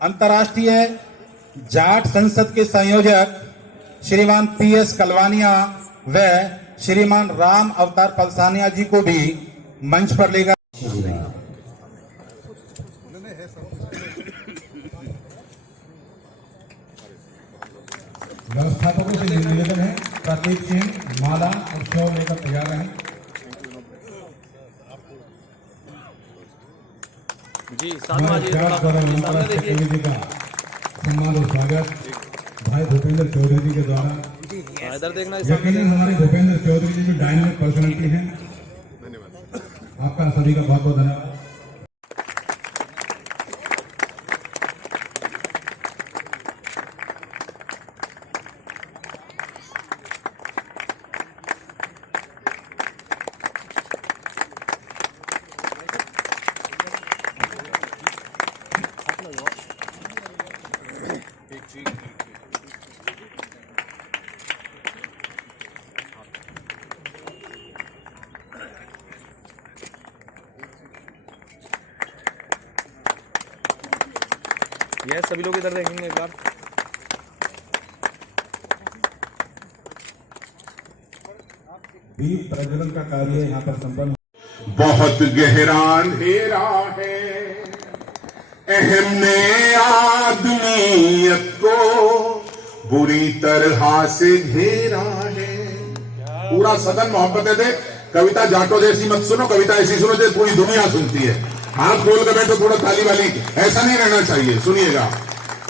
अंतर्राष्ट्रीय जाट संसद के संयोजक श्रीमान PS कलवानिया व श्रीमान राम अवतार पलसानिया जी को भी मंच पर लेकर व्यवस्थापकों से निवेदन है, प्रतीक चिन्ह, माला और शॉल लेकर तैयार रहें। जी सामने देखिए सम्मान और स्वागत भाई भूपेंद्र चौधरी जी के द्वारा। इधर देखना यकीनन हमारे भूपेंद्र चौधरी जी जो डायनामिक पर्सनालिटी हैं। आपका सभी का बहुत बहुत धन्यवाद। ये सभी लोग इधर देखेंगे एक बार। दीप प्रज्वलन का कार्य यहाँ पर संपन्न। बहुत गहरा अंधेरा है, अहम ने आदमियत को बुरी तरह से घेरा है। पूरा सदन मोहब्बत दे। कविता जाटो जैसी मत सुनो, कविता ऐसी सुनो जैसे पूरी दुनिया सुनती है। हाथ खोल कर बैठो, थोड़ा ताली वाली, ऐसा नहीं रहना चाहिए। सुनिएगा।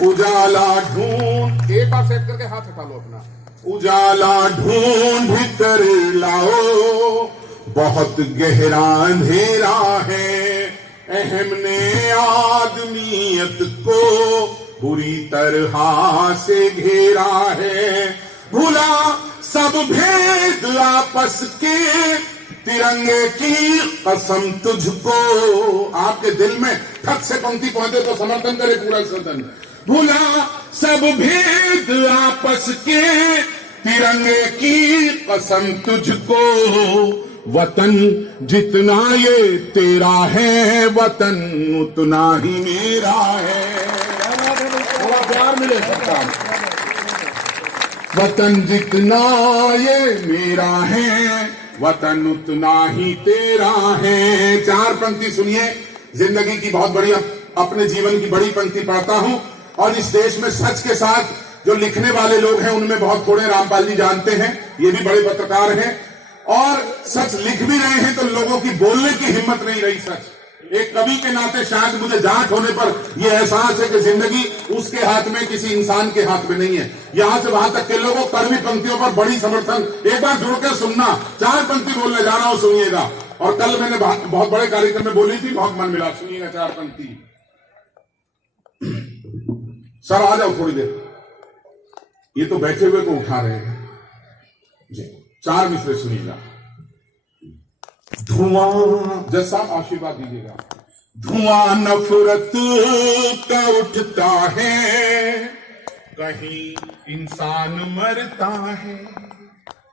उजाला ढूंढ, एक बार सेट करके हाथ हटा लो अपना। उजाला ढूंढ कर लाओ, बहुत गहरा अंधेरा है, अहम ने आदमियत को बुरी तरह से घेरा है। भूला सब भेद आपस के, तिरंगे की कसम तुझको। आपके दिल में ठक से पंक्ति पहुंचे तो समर्थन करे पूरा सदन। भूला सब भेद आपस के, तिरंगे की कसम तुझको। वतन जितना ये तेरा है, वतन उतना ही मेरा है। थोड़ा प्यार मिले सबका। वतन जितना ये मेरा है, वतन उतना ही तेरा है। चार पंक्ति सुनिए। जिंदगी की बहुत बड़ी, अपने जीवन की बड़ी पंक्ति पढ़ता हूं और इस देश में सच के साथ जो लिखने वाले लोग हैं उनमें बहुत थोड़े रामपाल जी जानते हैं। ये भी बड़े पत्रकार हैं और सच लिख भी रहे हैं तो लोगों की बोलने की हिम्मत नहीं रही। सच एक कवि के नाते शायद मुझे जाट होने पर यह एहसास है कि जिंदगी उसके हाथ में, किसी इंसान के हाथ में नहीं है। यहां से वहां तक के लोगों कड़वी पंक्तियों पर बड़ी समर्थन। एक बार जुड़कर सुनना। चार पंक्ति बोलने जा रहा हूं, सुनिएगा। और कल मैंने बहुत बड़े कार्यक्रम में बोली थी, बहुत मन मिला। सुनिएगा चार पंक्ति। सर आ जाओ थोड़ी देर। ये तो बैठे हुए को उठा रहे हैं जी। चार मिसरे सुनिएगा। धुआं, जैसा आशीर्वाद दीजिएगा। धुआं नफरत का उठता है, कहीं इंसान मरता है।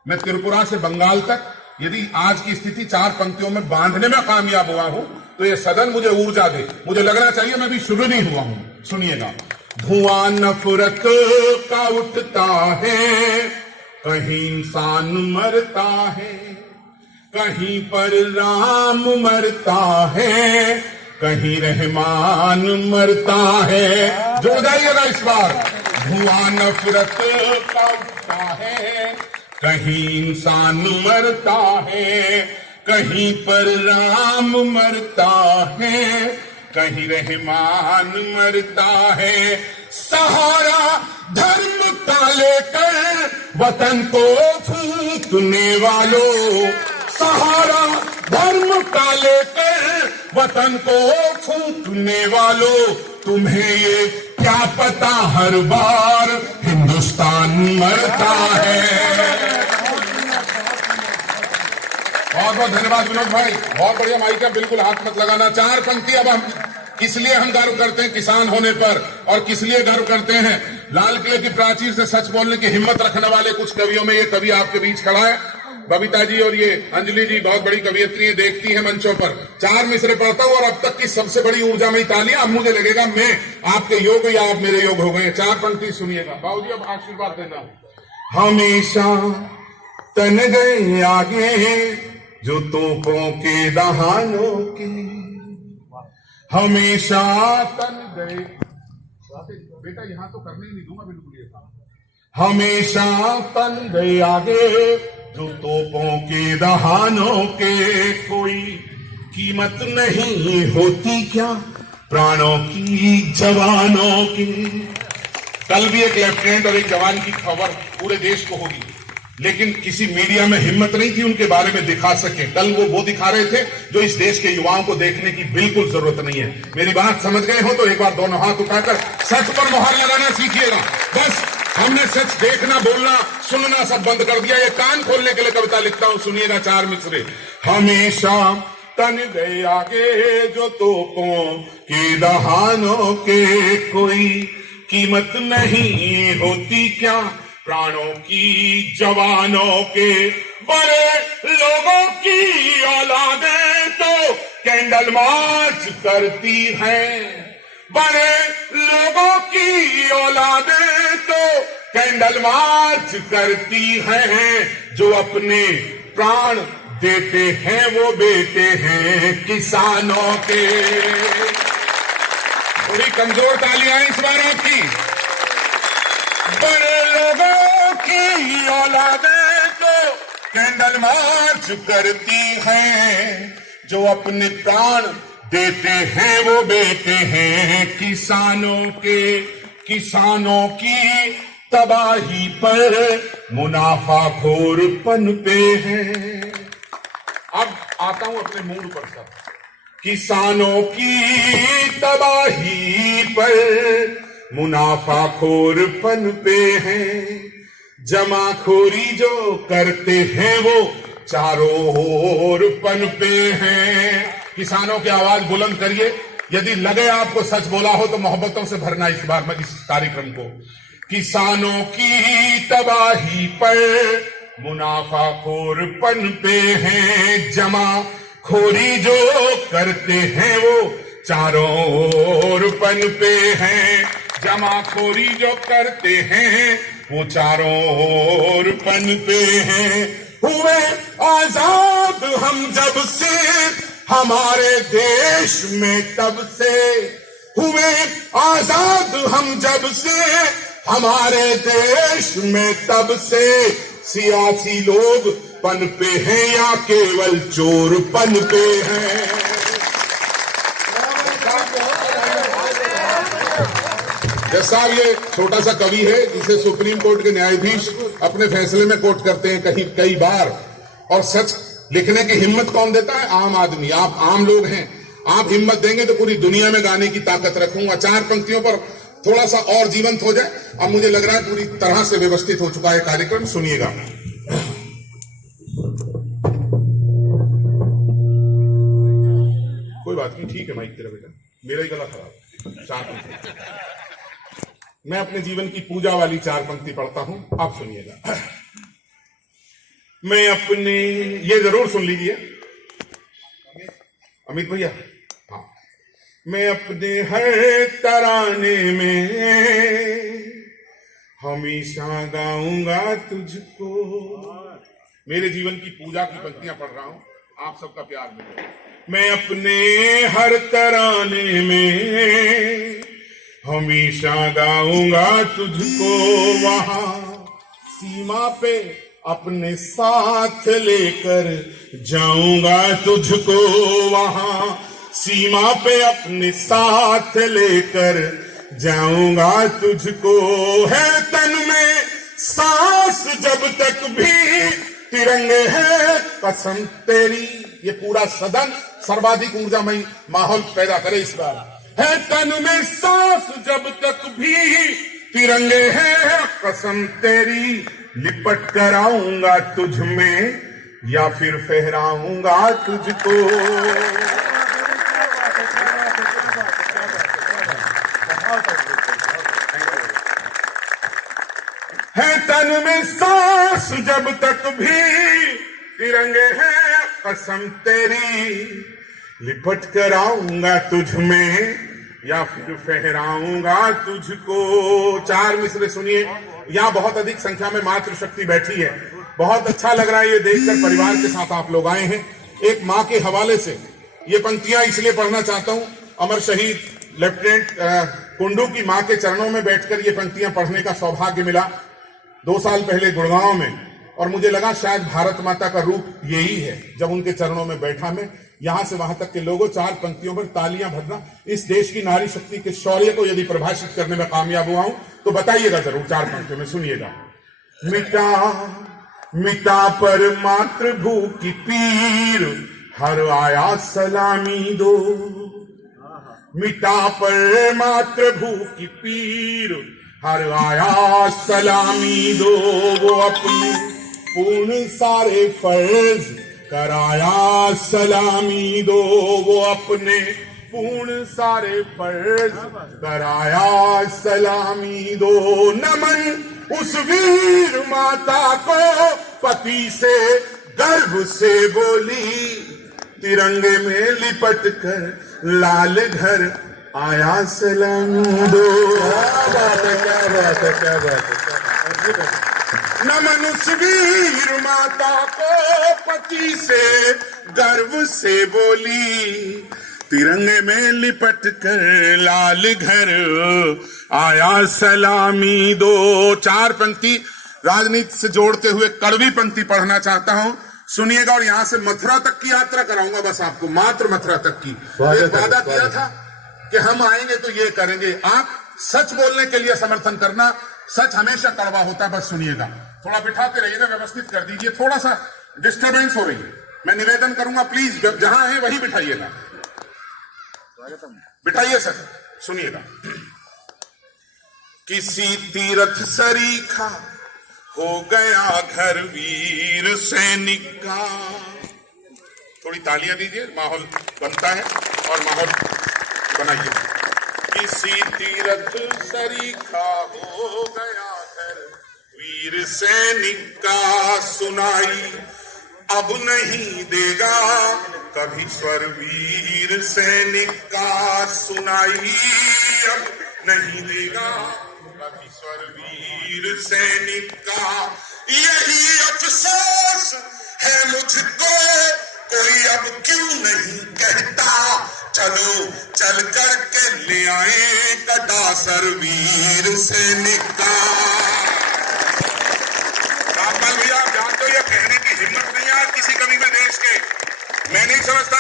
मैं त्रिपुरा से बंगाल तक यदि आज की स्थिति चार पंक्तियों में बांधने में कामयाब हुआ हूं तो ये सदन मुझे ऊर्जा दे। मुझे लगना चाहिए मैं भी शुरू नहीं हुआ हूं। सुनिएगा। धुआं नफरत का उठता है, कहीं इंसान मरता है, कहीं पर राम मरता है, कहीं रहमान मरता है। जोड़ जाइएगा इस बार। धुआं नफरत का उठता है, कहीं इंसान मरता है, कहीं पर राम मरता है, कहीं रहमान मरता है। सहारा धर्म का लेकर वतन को फूंकने वालों, सहारा धर्म का लेकर वतन को फूंकने वालों, तुम्हें ये क्या पता हर बार हिंदुस्तान मरता है। बहुत बहुत धन्यवाद विनोद भाई, बहुत बढ़िया। माइक का बिल्कुल हाथ मत लगाना। चार पंक्ति। अब हम किस लिए हम गर्व करते हैं किसान होने पर, और किस लिए गर्व करते हैं? लाल किले की प्राचीर से सच बोलने की हिम्मत रखने वाले कुछ कवियों में ये कवि आपके बीच खड़ा है। बबीता जी और ये अंजलि जी बहुत बड़ी कवियत्री देखती हैं मंचों पर। 4 मिसरे पढ़ता हूं और अब तक की सबसे बड़ी ऊर्जामयी तालियां। अब मुझे लगेगा मैं आपके योग या आप मेरे योग हो गए। 4 पंक्ति सुनिएगा। बाबूजी अब आशीर्वाद देना। हमेशा तन गए आगे जो तोपों के दहानों के, हमेशा तन गए। बेटा यहां तो करने ही नहीं दूंगा बिल्कुल ये काम। हमेशा तन गए आगे जो तोपों के दहानों के, कोई कीमत नहीं होती क्या प्राणों की जवानों की। कल भी एक लेफ्टिनेंट और एक जवान की खबर पूरे देश को होगी, लेकिन किसी मीडिया में हिम्मत नहीं थी उनके बारे में दिखा सके। कल वो दिखा रहे थे जो इस देश के युवाओं को देखने की बिल्कुल जरूरत नहीं है। मेरी बात समझ गए हो तो एक बार दोनों हाथ उठाकर सच पर मुहर लगाना सीखिएगा। बस हमने सच देखना, बोलना, सुनना सब बंद कर दिया। ये कान खोलने के लिए कविता लिखता हूं, सुनिएगा 4 मिसरे। हमेशा तन गए आगे जो तोपों के दहानों के, कोई कीमत नहीं होती क्या प्राणों की जवानों के। बड़े लोगों की औलादें तो कैंडल मार्च करती हैं, बड़े लोगों की औलादें तो कैंडल मार्च करती हैं। जो अपने प्राण देते हैं वो बेटे हैं किसानों के। थोड़ी कमजोर तालियां इस बार आपकी। बड़े लोगों की औलादें तो कैंडल मार्च करती हैं, जो अपने प्राण देते हैं वो बेटे हैं किसानों के। किसानों की तबाही पर मुनाफाखोर पनपे हैं। अब आता हूं अपने मूड पर सब। किसानों की तबाही पर मुनाफाखोर पनपे हैं, जमाखोरी जो करते हैं वो चारों ओर पनपे हैं। किसानों की आवाज बुलंद करिए। यदि लगे आपको सच बोला हो तो मोहब्बतों से भरना इस बार में इस कार्यक्रम को। किसानों की तबाही पर मुनाफाखोर पनपे हैं, जमाखोरी जो करते हैं वो चारों ओर पनपे हैं। जमाखोरी जो करते हैं वो चारों ओर पनपे हैं। हुए आजाद हम जब से हमारे देश में, तब से हुए आजाद हम जब से हमारे देश में, तब से सियासी लोग पनपे हैं या केवल चोर पनपे हैं। साहब ये छोटा सा कवि है जिसे सुप्रीम कोर्ट के न्यायाधीश अपने फैसले में कोट करते हैं कई बार। और सच लिखने की हिम्मत कौन देता है? आम आदमी। आप आम लोग हैं, आप हिम्मत देंगे तो पूरी दुनिया में गाने की ताकत रखूंगा। 4 पंक्तियों पर थोड़ा सा और जीवंत हो जाए। अब मुझे लग रहा है पूरी तरह से व्यवस्थित हो चुका है कार्यक्रम। सुनिएगा। कोई बात नहीं, ठीक है माइक तेरा बेटा, मेरा ही गला खराब। 4 पंक्ति मैं अपने जीवन की पूजा वाली 4 पंक्ति पढ़ता हूं, आप सुनिएगा। मैं अपने, ये जरूर सुन लीजिए अमित भैया। हाँ, मैं अपने हर तराने में हमेशा गाऊंगा तुझको। मेरे जीवन की पूजा की पंक्तियां पढ़ रहा हूं, आप सबका प्यार मिले। मैं अपने हर तराने में हमेशा गाऊंगा तुझको, वहां सीमा पे अपने साथ लेकर जाऊंगा तुझको, वहां सीमा पे अपने साथ लेकर जाऊंगा तुझको। है तन में सांस जब तक भी तिरंगे है कसम तेरी। ये पूरा सदन सर्वाधिक ऊर्जामयी माहौल पैदा करे इस बार। है तन में सांस जब तक भी तिरंगे है कसम तेरी। लिपट कर आऊंगा तुझ में या फिर फहराऊंगा तुझको। है तन में सांस जब तक भी तिरंगे हैं कसम तेरी, लिपट कर आऊंगा तुझ में या फिर फहराऊंगा तुझको। 4 मिसरे सुनिए। यहाँ बहुत अधिक संख्या में मातृशक्ति बैठी है। बहुत अच्छा लग रहा है ये देखकर, परिवार के साथ आप लोग आए हैं। एक माँ के हवाले से ये पंक्तियां इसलिए पढ़ना चाहता हूं, अमर शहीद लेफ्टिनेंट कुंडू की माँ के चरणों में बैठकर ये पंक्तियां पढ़ने का सौभाग्य मिला 2 साल पहले गुड़गांव में, और मुझे लगा शायद भारत माता का रूप यही है। जब उनके चरणों में बैठा मैं, यहां से वहां तक के लोगों 4 पंक्तियों पर तालियां भरना, इस देश की नारी शक्ति के शौर्य को यदि परिभाषित करने में कामयाब हुआ हूं तो बताइएगा जरूर। 4 पंक्तियों में सुनिएगा। मिटा मिटा पर मातृभू की पीर, हर आया सलामी दो। मिटा पर मातृभू की पीर, हर आया सलामी दो। वो अपने पूर्ण सारे फर्ज कराया सलामी दो। वो अपने पूर्ण सारे फर्ज कराया सलामी दो। नमन उस वीर माता को पति से गर्व से बोली, तिरंगे में लिपट कर लाल घर आया सलामी दो। क्या बात है, क्या बात है, क्या बात है। नमन उस वीर माता को पति से गर्व से बोली, तिरंगे में लिपट कर लाल घर आया सलामी दो। 4 पंक्ति राजनीति से जोड़ते हुए कड़वी पंक्ति पढ़ना चाहता हूं, सुनिएगा। और यहां से मथुरा तक की यात्रा कराऊंगा बस आपको, मात्र मथुरा तक की। एक वादा किया था कि हम आएंगे तो ये करेंगे। आप सच बोलने के लिए समर्थन करना, सच हमेशा कड़वा होता है। बस सुनिएगा, थोड़ा बिठाते रहिएगा, व्यवस्थित कर दीजिए। थोड़ा सा डिस्टरबेंस हो रही है, मैं निवेदन करूंगा प्लीज जहां है वही बिठाइएगा। बिठाइए सर, सुनिएगा। किसी तीर्थ सरीखा हो गया घर वीर सैनिक का। थोड़ी तालियां दीजिए, माहौल बनता है और माहौल बनाइए। किसी तीर्थ सरीखा हो गया घर वीर सैनिक का, सुनाई अब नहीं देगा कभी स्वर वीर सैनिक का। सुनाई अब नहीं देगा कभी स्वर वीर सैनिक का। यही अफसोस है मुझको, कोई अब क्यों नहीं कहता, चलो चल कर के ले आए कटा सर वीर सैनिक का। रामपाल भैया, आप जानते हो ये कहने की हिम्मत नहीं है किसी कवि में देश के। मैं नहीं समझता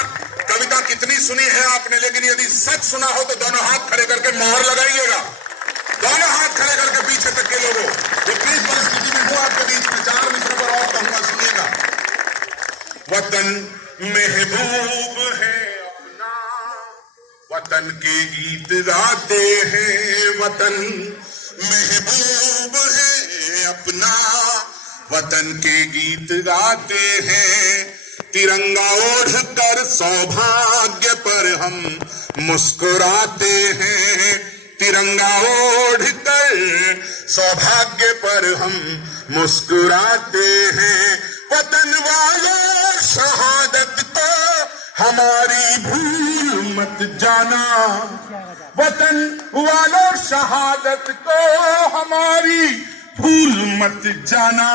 कविता कितनी सुनी है आपने, लेकिन यदि सच सुना हो तो दोनों हाथ खड़े करके मोहर लगाइएगा। दोनों हाथ खड़े करके पीछे तक के लोगों, ये किस परिस्थिति में हूं आपके बीच में। 4 मिसरों पर और कहूंगा, सुनिएगा। वतन महबूब है अपना, वतन के गीत गाते हैं। वतन महबूब है अपना, वतन के गीत गाते हैं। तिरंगा ओढ़ कर सौभाग्य पर हम मुस्कुराते हैं। तिरंगा ओढ़ कर सौभाग्य पर हम मुस्कुराते हैं। वतन वालों शहादत को हमारी भूल मत जाना, वतन वालों शहादत को हमारी भूल मत जाना।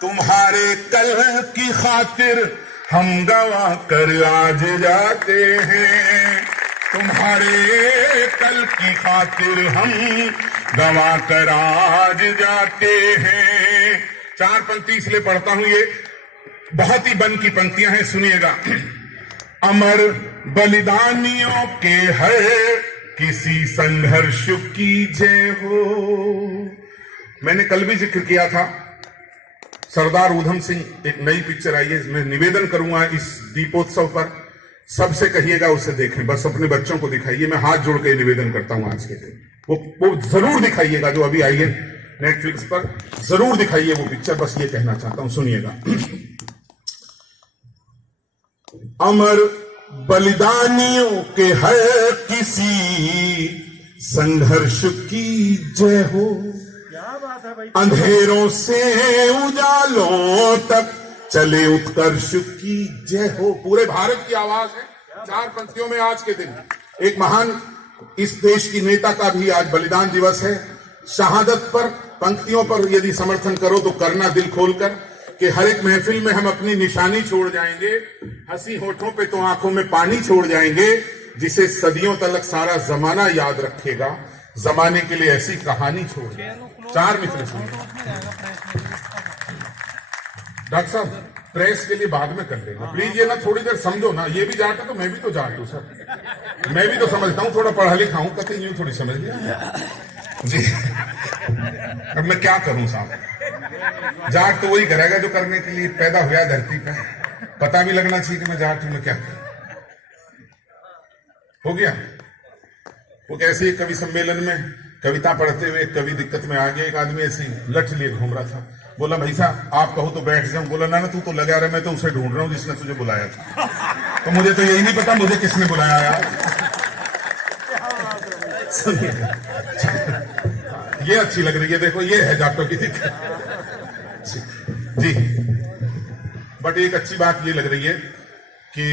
तुम्हारे कल की खातिर हम गवा कर आज जाते हैं। तुम्हारे कल की खातिर हम गवा कर आज जाते हैं। 4 पंक्ति इसलिए पढ़ता हूं, ये बहुत ही बन की पंक्तियां हैं, सुनिएगा। अमर बलिदानियों के हर किसी संघर्ष की जय हो। मैंने कल भी जिक्र किया था, सरदार ऊधम सिंह एक नई पिक्चर आई है, इसमें निवेदन करूंगा इस दीपोत्सव पर, सबसे कहिएगा उसे देखें, बस अपने बच्चों को दिखाइए। मैं हाथ जोड़ के निवेदन करता हूं आज के दिन, वो जरूर दिखाइएगा, जो अभी आई है नेटफ्लिक्स पर, जरूर दिखाइए वो पिक्चर। बस ये कहना चाहता हूं, सुनिएगा। अमर बलिदानियों के हर किसी संघर्ष की जय हो। अंधेरों से उजालों तक चले उत्कर्ष की जय हो। पूरे भारत की आवाज है 4 पंक्तियों में। आज के दिन एक महान इस देश की नेता का भी आज बलिदान दिवस है। शहादत पर पंक्तियों पर यदि समर्थन करो तो करना दिल खोलकर, कि हर एक महफिल में हम अपनी निशानी छोड़ जाएंगे, हंसी होठों पे तो आंखों में पानी छोड़ जाएंगे, जिसे सदियों तक सारा जमाना याद रखेगा, जमाने के लिए ऐसी कहानी छोड़। 4 मित्र सुनिए। डॉक्टर साहब प्रेस के लिए बाद में कर लेना प्लीज, ये ना थोड़ी देर समझो ना, ये भी जाट है तो मैं भी तो जाट हूं सर, मैं भी तो समझता हूं, थोड़ा पढ़ा लिखा हूं, कतई यूं थोड़ी समझ लिया जी। अब मैं क्या करूं साहब, जाट तो वही करेगा जो करने के लिए पैदा हुआ धरती पे, पता भी लगना चाहिए कि मैं जाट हूं, मैं क्या करूं। हो गया वो कैसे एक कवि सम्मेलन में कविता पढ़ते हुए कवि दिक्कत में आ गया, एक आदमी ऐसे लठ लिए घूम रहा था, बोला भाई साहब आप कहो तो बैठ जाऊं, बोला ना तू तो लगा रहा, मैं तो उसे ढूंढ रहा हूं जिसने तुझे बुलाया था, तो मुझे तो यही नहीं पता मुझे किसने बुलाया यार। सुनिए ये अच्छी लग रही है, देखो ये है जाटों की दिक्कत जी। बट एक अच्छी बात ये लग रही है कि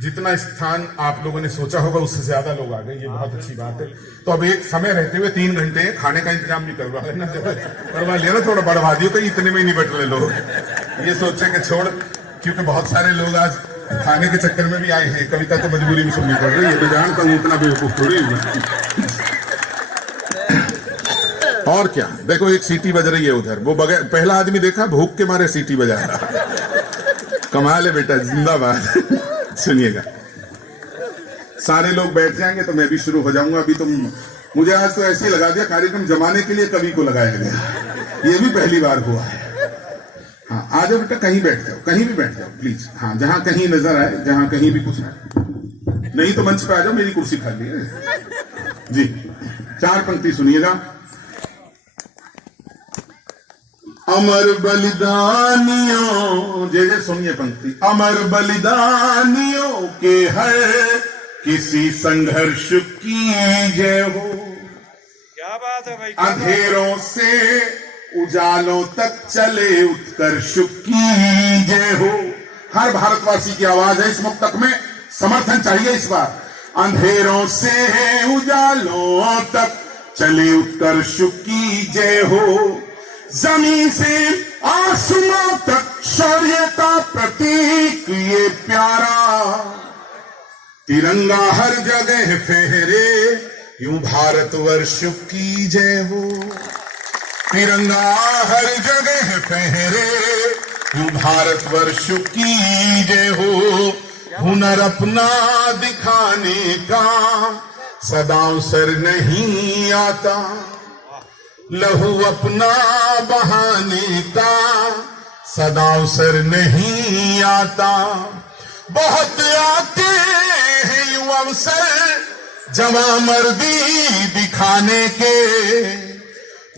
जितना स्थान आप लोगों ने सोचा होगा उससे ज्यादा लोग आ गए, ये बहुत अच्छी बात है। तो अब एक समय रहते हुए 3 घंटे खाने का इंतजाम भी करवा लेना, करवा लिया ना, थोड़ा बढ़वा दियो तो इतने में ही निपट ले लोग, ये सोचे कि छोड़, क्योंकि बहुत सारे लोग आज खाने के चक्कर में भी आए हैं, कविता तो मजबूरी में सुननी पड़ रही है, तो जानता हूं उतना बेवकूफ थोड़ी हूं। और क्या, देखो एक सीटी बज रही है उधर, वो बगैर पहला आदमी देखा भूख के मारे सीटी बजा रहा, कमाल है बेटा, जिंदाबाद। सुनिएगा, सारे लोग बैठ जाएंगे तो मैं भी शुरू हो जाऊंगा। अभी तुम मुझे आज तो ऐसे लगा दिया कार्यक्रम जमाने के लिए कवि को लगाया गया, ये भी पहली बार हुआ है। हाँ आ जाओ बेटा, कहीं बैठ जाओ, कहीं भी बैठ जाओ प्लीज, हाँ जहां कहीं नजर आए, जहां कहीं भी कुछ नहीं तो मंच पे आ जाओ, मेरी कुर्सी खाली है जी। 4 पंक्ति सुनिएगा। अमर बलिदानियों, जय सुनिए पंक्ति, अमर बलिदानियों के हर किसी संघर्ष की जय हो। क्या बात है भाई, अंधेरों से उजालों तक चले उत्कर्ष की जय हो। हर भारतवासी की आवाज है इस मुक्तक में, समर्थन चाहिए इस बार। अंधेरों से उजालों तक चले उत्कर्ष की जय हो। जमीन से आसमां तक शौर्य का प्रतीक ये प्यारा तिरंगा हर जगह फहरे, यूं भारतवर्ष की जय हो। तिरंगा हर जगह फहरे, यूं भारतवर्ष की जय हो। हुनर अपना दिखाने का सदा अवसर नहीं आता, लहू अपना बहाने का सदा अवसर नहीं आता। बहुत आते हैं यूं अवसर जवां मर्दी दिखाने के,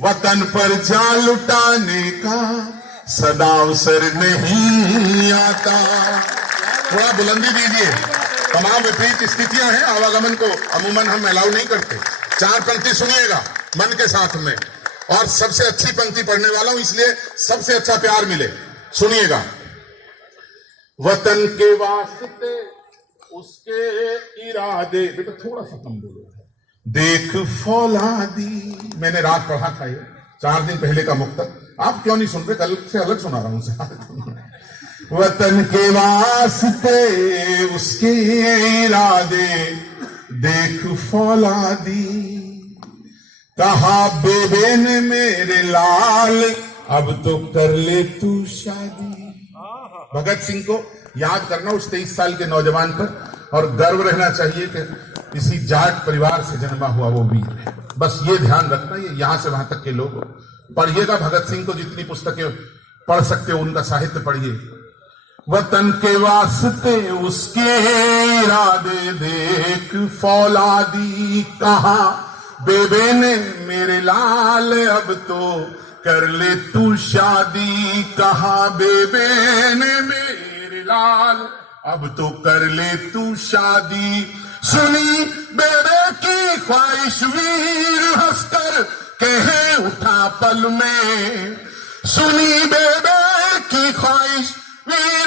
वतन पर जान लुटाने का सदा अवसर नहीं आता। थोड़ा बुलंदी दीजिए। तमाम विपरीत स्थितियां हैं, आवागमन को अमूमन हम अलाउ नहीं करते। 4 पंक्ति सुनिएगा मन के साथ में, और सबसे अच्छी पंक्ति पढ़ने वाला हूं इसलिए सबसे अच्छा प्यार मिले। सुनिएगा। वतन के वास्ते उसके इरादे, बेटा थोड़ा सा कम बोलो, देख फौलादी। मैंने रात पढ़ा था ये 4 दिन पहले का मुक्तक, आप क्यों नहीं सुन रहे, कल से अलग सुना रहा हूं। वतन के वास्ते उसके इरादे देख फौलादी, कहा बेबे ने मेरे लाल अब तो कर ले तू शादी। भगत सिंह को याद करना, उस 23 साल के नौजवान पर, और गर्व रहना चाहिए कि किसी जाट परिवार से जन्मा हुआ वो वीर है। बस ये ध्यान रखना, ये यहां से वहां तक के लोग पढ़िएगा भगत सिंह को, जितनी पुस्तकें पढ़ सकते हो उनका साहित्य पढ़िए। वतन के वास्ते उसके इरादे देख फौलादी, कहा बेबे ने मेरे लाल अब तो कर ले तू शादी। कहा बेबे ने मेरे लाल अब तो कर ले तू शादी। सुनी बेबे की ख्वाहिश वीर हंसकर कहे उठा पल में, सुनी बेबे की ख्वाहिश वीर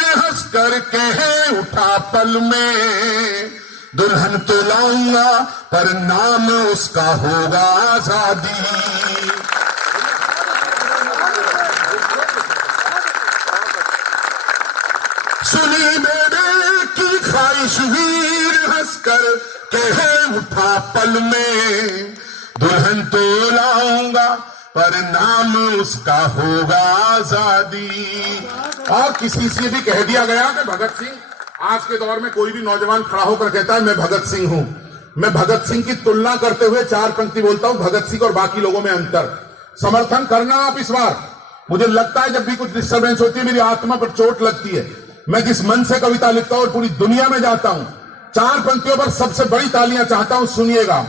करके है उठा पल में, दुल्हन तो लाऊंगा पर नाम उसका होगा आजादी। सुनी मेरे की ख्वाहिश वीर हंसकर कहे उठा पल में, दुल्हन तो लाऊंगा पर नाम उसका होगा आजादी। और किसी से भी कह दिया गया कि भगत सिंह, आज के दौर में कोई भी नौजवान खड़ा होकर कहता है मैं भगत सिंह हूं, मैं भगत सिंह की तुलना करते हुए 4 पंक्ति बोलता हूं, भगत सिंह और बाकी लोगों में अंतर। समर्थन करना आप इस बार। मुझे लगता है जब भी कुछ डिस्टर्बेंस होती है मेरी आत्मा पर चोट लगती है, मैं जिस मन से कविता लिखता हूं और पूरी दुनिया में जाता हूं, 4 पंक्तियों पर सबसे बड़ी तालियां चाहता हूं, सुनिएगा।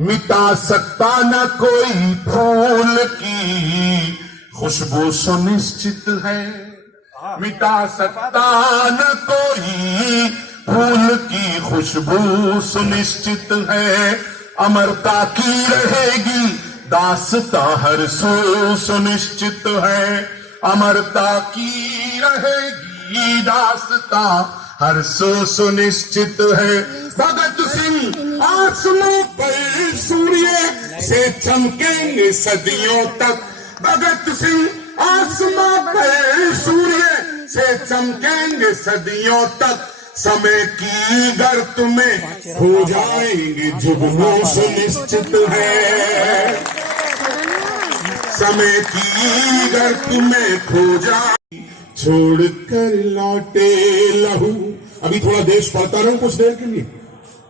मिटा सकता न कोई फूल की खुशबू सुनिश्चित है, मिटा सकता न कोई फूल की खुशबू सुनिश्चित है, अमरता की रहेगी दास्ता हर सू सुनिश्चित है, अमरता की रहेगी दास्ता हर सो सुनिश्चित है। भगत सिंह आसमां पर सूर्य से चमकेंगे सदियों तक, भगत सिंह आसमां पर सूर्य से चमकेंगे सदियों तक, समय की गर्त में हो जाएंगे जुगनू सुनिश्चित है, समय की गर्त में खो जाए छोड़कर लौटे लहू। अभी थोड़ा देश पढ़ता रहूं कुछ देर के लिए,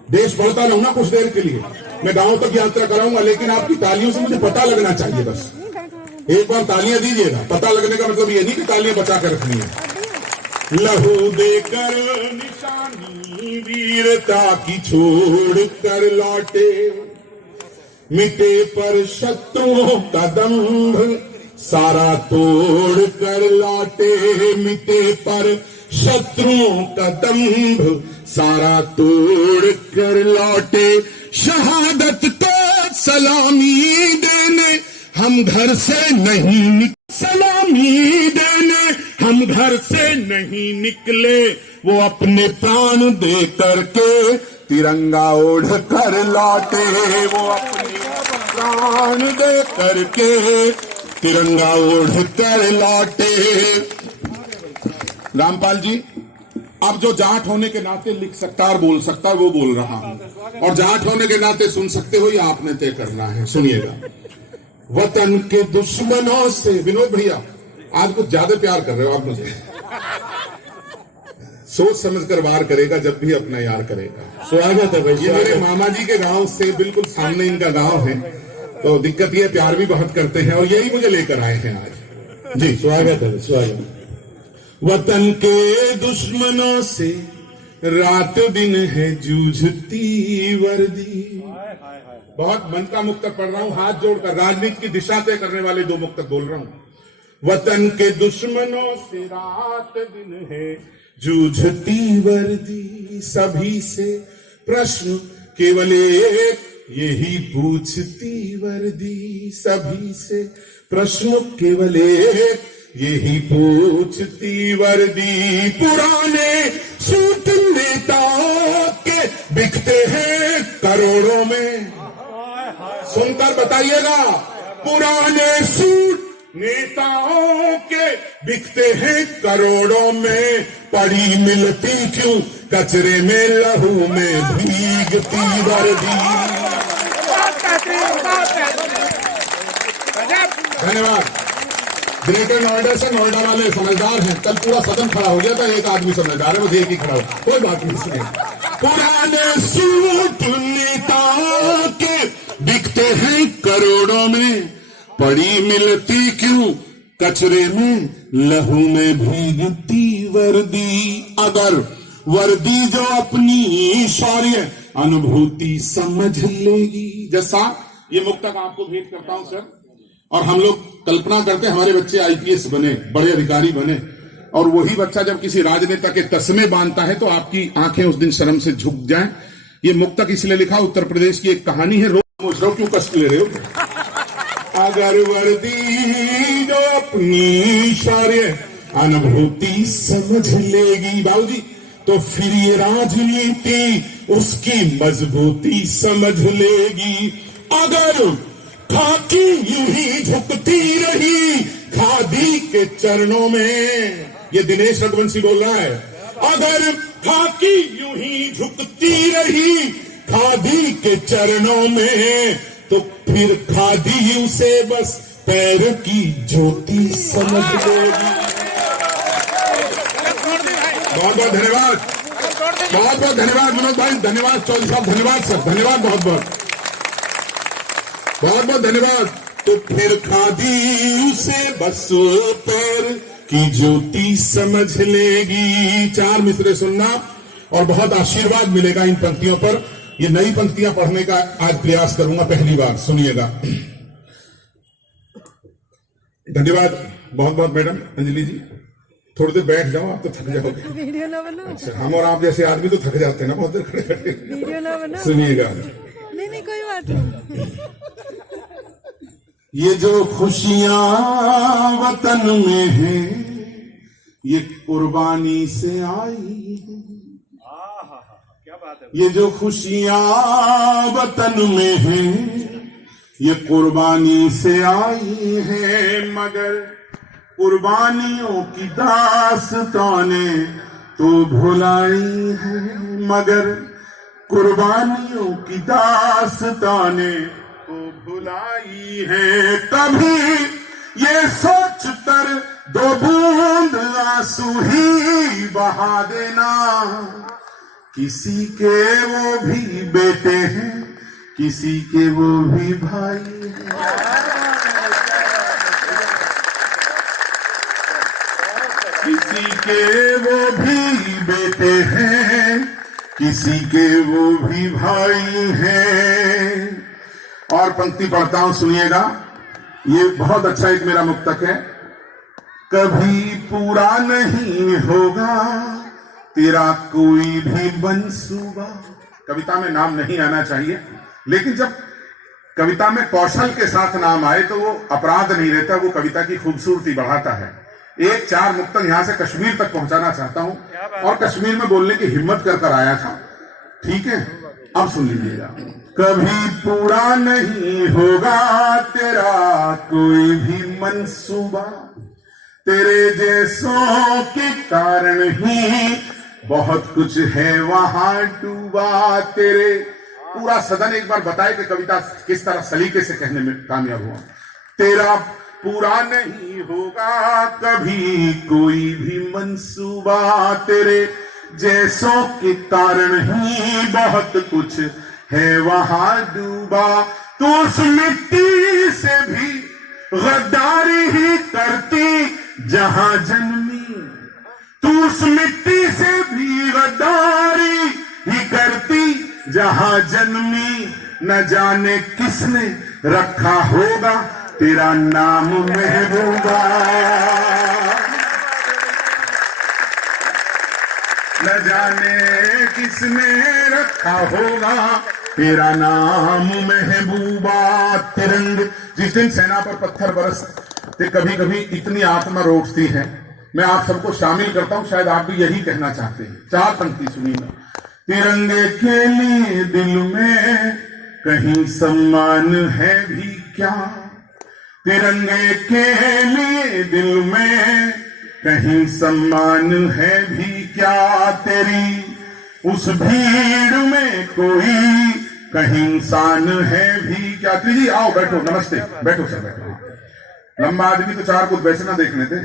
देश पढ़ता रहूं ना कुछ देर के लिए, मैं गांव तक यात्रा कराऊंगा, लेकिन आपकी तालियों से मुझे पता लगना चाहिए। बस एक बार तालियां दीजिएगा, पता लगने का मतलब ये नहीं कि तालियां बचा कर रखनी है। लहू देकर निशानी वीरता की छोड़ कर लौटे, मिटे पर शत्रुओं का दंभ सारा तोड़ कर लौटे, मिटे पर शत्रुओं का दंभ सारा तोड़ कर लौटे, शहादत को सलामी देने हम घर से नहीं सलामी देने हम घर से नहीं निकले, वो अपने प्राण दे करके तिरंगा ओढ़ कर लौटे, वो अपने प्राण दे करके तिरंगा ओढ़ कर लौटे। रामपाल जी, अब जो जाट होने के नाते लिख सकता और बोल सकता वो बोल रहा हूं, और जाट होने के नाते सुन सकते हो ये आपने तय करना है। सुनिएगा। वतन के दुश्मनों से, विनोद भैया आज कुछ ज्यादा प्यार कर रहे हो आप मुझे, सोच समझकर वार करेगा जब भी अपना यार करेगा। स्वागत है भाई। ये मेरे मामा जी के गांव से बिल्कुल सामने इनका गांव है, तो दिक्कत ये प्यार भी बहुत करते हैं और यही मुझे लेकर आए हैं आज। जी स्वागत है, स्वागत। वतन के दुश्मनों से रात दिन है जूझती वर्दी। बहुत मन का मुक्तक पढ़ रहा हूं, हाथ जोड़कर राजनीति की दिशा तय करने वाले 2 मुक्तक बोल रहा हूं। वतन के दुश्मनों से रात दिन है जूझती वर्दी, सभी से प्रश्न केवल एक यही पूछती वर्दी, सभी से प्रश्न केवल एक यही पूछती वर्दी। पुराने सूट नेताओं के बिकते हैं करोड़ों में, सुनकर बताइएगा। पुराने सूट नेताओं के बिकते हैं करोड़ों में, पड़ी मिलती क्यों कचरे में लहू में भीगती वर्दी। धन्यवाद। ग्रेटर नोएडा से नोएडा वाले समझदार हैं, कल पूरा सदन खड़ा हो गया था, एक आदमी समझदार है, वो एक ही खड़ा हो, कोई बात नहीं। सुनिए। पुराने सूट नेताओं के बिकते हैं करोड़ों में, पड़ी मिलती क्यों कचरे में लहू में भीगती वर्दी। अगर वर्दी जो अपनी शौर्य अनुभूति समझ लेगी। जैसा ये मुक्तक आपको भेंट करता हूं सर, और हम लोग कल्पना करते हैं हमारे बच्चे आईपीएस बने, बड़े अधिकारी बने, और वही बच्चा जब किसी राजनेता के तस्मे बांधता है तो आपकी आंखें उस दिन शर्म से झुक जाएं। ये मुक्तक इसलिए लिखा, उत्तर प्रदेश की एक कहानी है। रोज क्यों कष्ट ले रहे हो? अगर वर्दी जो अपनी शौर्य अनुभूति समझ लेगी बाबूजी, तो फिर ये राजनीति उसकी मजबूती समझ लेगी। अगर खाकी यूं ही झुकती रही खादी के चरणों में, ये दिनेश रघुवंशी बोल रहा है, अगर खाकी यूं ही झुकती रही खादी के चरणों में, तो फिर खादी उसे बस पैर की ज्योति समझ लेगी। बहुत बहुत धन्यवाद, बहुत बहुत धन्यवाद विनोद भाई, धन्यवाद चौधरी साहब, धन्यवाद सर, धन्यवाद बहुत बहुत बहुत बहुत धन्यवाद। तो फिर खादी उसे बस पैर की ज्योति समझ लेगी। चार मिसरे सुनना और बहुत आशीर्वाद मिलेगा इन पंक्तियों पर। ये नई पंक्तियां पढ़ने का आज प्रयास करूंगा, पहली बार सुनिएगा। धन्यवाद बहुत बहुत मैडम अंजलि जी, थोड़ी देर बैठ जाओ, आप तो थक जाओगे। वीडियो ना बनो। अच्छा, हम और आप जैसे आदमी तो थक जाते हैं ना बहुत देर खड़े खड़े। वीडियो ना बनो। सुनिएगा, नहीं कोई बात नहीं। ये जो खुशियां वतन में है ये कुर्बानी से आई है। क्या बात है। ये जो खुशियां वतन में है ये कुर्बानी से आई है, मगर कुर्बानियों की दास्तानें तो भुलाई है, मगर कुर्बानियों की दास्तानें तो भुलाई है। कभी ये सोच कर दो बूंद आंसू ही बहा देना, किसी के वो भी बेटे हैं, किसी के वो भी भाई हैं, किसी के वो भी बेटे हैं, किसी के वो भी भाई हैं। और पंक्ति पढ़ता हूं, सुनिएगा, ये बहुत अच्छा एक मेरा मुक्तक है। कभी पूरा नहीं होगा तेरा कोई भी मंसूबा। कविता में नाम नहीं आना चाहिए, लेकिन जब कविता में कौशल के साथ नाम आए तो वो अपराध नहीं रहता, वो कविता की खूबसूरती बढ़ाता है। एक चार मुक्तक यहां से कश्मीर तक पहुंचाना चाहता हूं, और कश्मीर में बोलने की हिम्मत कर आया था। ठीक है, अब सुन लीजिएगा। कभी पूरा नहीं होगा तेरा कोई भी मंसूबा, तेरे जैसों के कारण ही बहुत कुछ है वहां डूबा। तेरे, पूरा सदन एक बार बताए कि कविता किस तरह सलीके से कहने में कामयाब हुआ। तेरा पूरा नहीं होगा कभी कोई भी मंसूबा, तेरे जैसों के कारण ही बहुत कुछ है वहां डूबा। तो उस मिट्टी से भी गद्दारी ही करती जहां जन्मी, तू उस मिट्टी से भी गद्दारी ही करती जहां जन्मी। न जाने किसने रखा होगा तेरा नाम महबूबा, न जाने किसने रखा होगा तेरा नाम महबूबा। तिरंग, जिस दिन सेना पर पत्थर बरसते कभी कभी इतनी आत्मा रोकती है, मैं आप सबको शामिल करता हूं, शायद आप भी यही कहना चाहते हैं। चार पंक्ति सुनिएगा। तिरंगे के लिए दिल में कहीं सम्मान है भी क्या, तिरंगे के लिए दिल में कहीं सम्मान है भी क्या। तेरी उस भीड़ में कोई कहीं इंसान है भी क्या। जी आओ बैठो, नमस्ते, बैठो सर बैठो। लंबा आदमी तो चार कुछ वैसे ना देखने थे।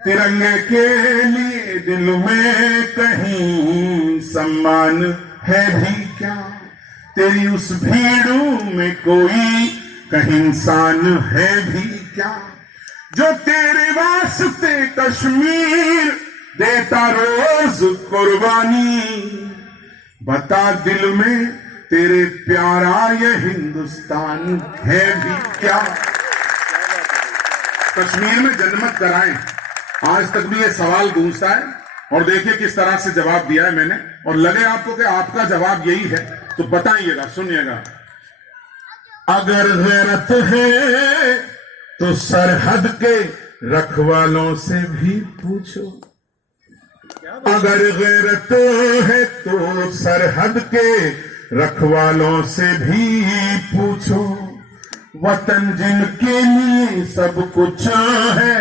तिरंगे के लिए दिल में कहीं सम्मान है भी क्या, तेरी उस भीड़ में कोई कहीं इंसान है भी क्या। जो तेरे वास्ते कश्मीर देता रोज कुर्बानी, बता दिल में तेरे प्यारा ये हिंदुस्तान है भी क्या। कश्मीर में जनमत कराएं, आज तक भी ये सवाल गूंजता है, और देखिए किस तरह से जवाब दिया है मैंने, और लगे आपको कि आपका जवाब यही है तो बताइएगा, सुनिएगा। अगर गैरत है तो सरहद के रखवालों से भी पूछो, अगर गैरत है तो सरहद के रखवालों से भी पूछो। वतन जिनके लिए सब कुछ है,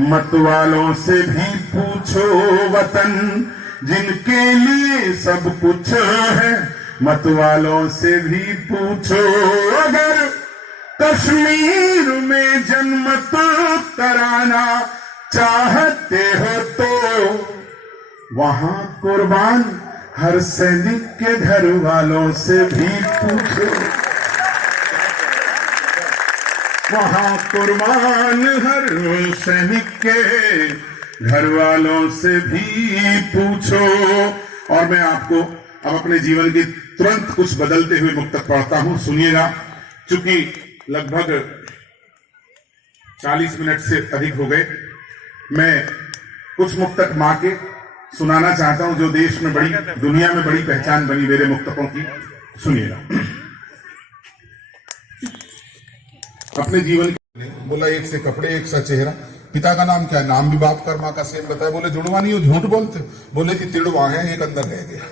मतवालों से भी पूछो। वतन जिनके लिए सब कुछ है, मतवालों से भी पूछो। अगर कश्मीर में जन्मत कराना चाहते हो तो वहां कुर्बान हर सैनिक के घर वालों से भी पूछो। वहां कुर्बान हर सैनिक के घर वालों से भी पूछो। और मैं आपको अब अपने जीवन की तुरंत कुछ बदलते हुए मुक्तक पढ़ता हूं, सुनिएगा। चूंकि लगभग 40 मिनट से अधिक हो गए, मैं कुछ मुक्तक मां के सुनाना चाहता हूं जो देश में बड़ी, दुनिया में बड़ी पहचान बनी मेरे मुक्तकों की। सुनिएगा। अपने जीवन के बोला, एक से कपड़े एक सा चेहरा, पिता का नाम क्या है, नाम भी बाप का मां का सेम बताया। बोले जुड़वा नहीं हो, झूठ बोलते। बोले कि तिड़वा है, एक अंदर रह गया।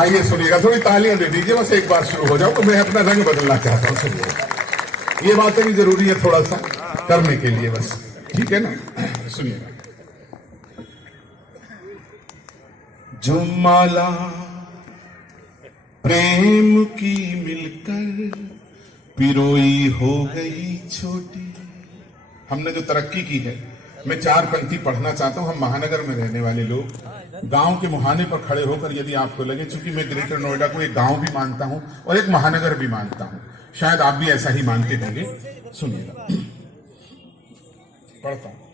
आइए सुनिएगा, थोड़ी तालियां दे दीजिए, बस एक बार शुरू हो जाओ तो मैं अपना रंग बदलना चाहता हूं। सुनिएगा, ये बातें भी जरूरी है थोड़ा सा करने के लिए, बस ठीक है ना। सुनिएगा। जो माला प्रेम की मिलकर पिरोई हो गई छोटी। हमने जो तरक्की की है, मैं 4 पंक्ति पढ़ना चाहता हूं। हम महानगर में रहने वाले लोग गांव के मुहाने पर खड़े होकर यदि आपको लगे, चूंकि मैं ग्रेटर नोएडा को एक गांव भी मानता हूं और एक महानगर भी मानता हूं, शायद आप भी ऐसा ही मानते होंगे। सुनिएगा, पढ़ता हूं